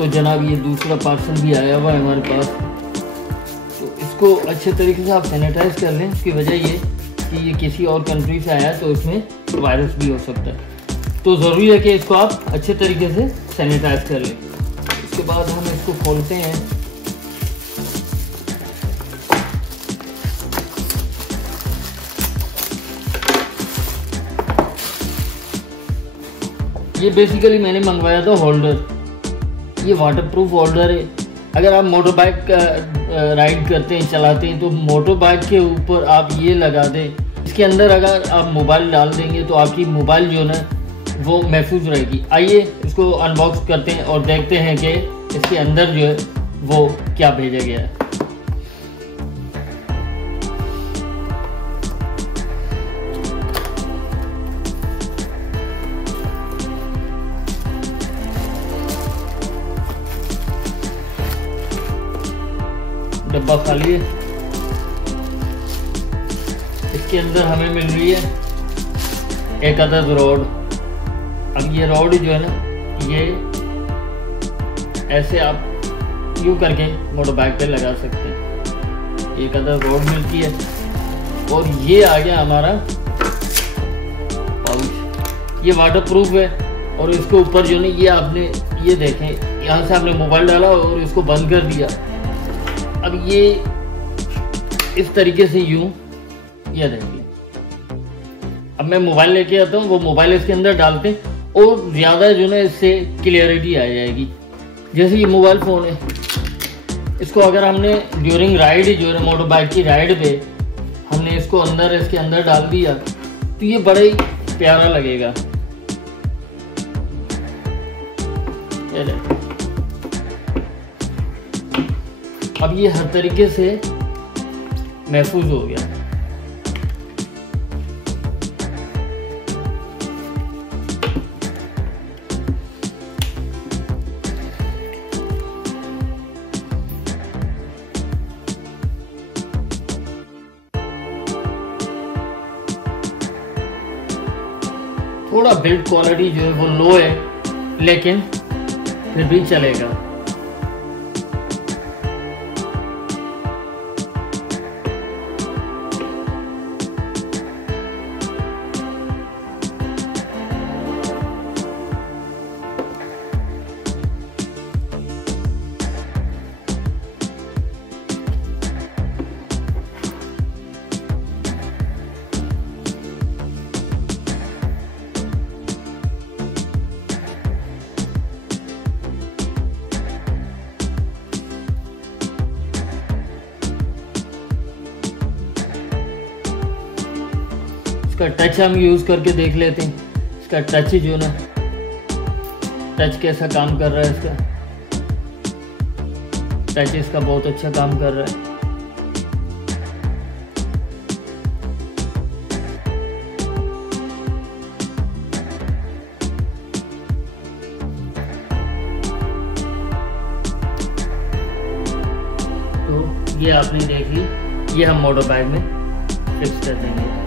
तो जनाब ये दूसरा पार्सल भी आया हुआ है हमारे पास। तो इसको अच्छे तरीके से आप सैनिटाइज कर लें। इसकी वजह ये कि ये किसी और कंट्री से आया है तो इसमें वायरस भी हो सकता है। तो ज़रूरी है कि इसको आप अच्छे तरीके से सैनिटाइज कर लें। इसके बाद हम इसको खोलते हैं। ये बेसिकली मैंने मंगवाया था होल्डर। ये वाटरप्रूफ होल्डर है। अगर आप मोटर बाइक राइड करते हैं, चलाते हैं, तो मोटर बाइक के ऊपर आप ये लगा दें। इसके अंदर अगर आप मोबाइल डाल देंगे तो आपकी मोबाइल जो है ना वो महफूज रहेगी। आइए इसको अनबॉक्स करते हैं और देखते हैं कि इसके अंदर जो है वो क्या भेजा गया है। डब्बा खाली है। इसके अंदर हमें मिल रही है एक अदद रॉड। अब ये रॉड जो है ना, ये ऐसे आप यूं करके मोटर बाइक पे लगा सकते हैं। एक अदद रॉड मिलती है। और ये आ गया हमारा पाउच। ये वाटरप्रूफ है। और इसके ऊपर जो है ना, ये आपने ये देखें, यहाँ से आपने मोबाइल डाला और इसको बंद कर दिया। अब ये इस तरीके से यूं, ये देखिए। अब मैं मोबाइल लेके आता हूँ, वो मोबाइल इसके अंदर डालते हैं और ज़्यादा जो है इससे क्लियरिटी आ जाएगी। जैसे ये मोबाइल फ़ोन है, इसको अगर हमने ड्यूरिंग राइड जो है मोटर बाइक की राइड पे हमने इसको अंदर इसके अंदर डाल दिया तो ये बड़ा ही प्यारा लगेगा। ये देखिए। अब ये हर तरीके से महफूज हो गया। थोड़ा बिल्ड क्वालिटी जो है वो लो है, लेकिन फिर भी चलेगा। इसका टच हम यूज़ करके देख लेते हैं। इसका टच जो ना, टच कैसा काम कर रहा है। इसका टच इसका बहुत अच्छा काम कर रहा है। तो ये आपने देख ली। ये हम मोटर बाइक में फिक्स कर देंगे।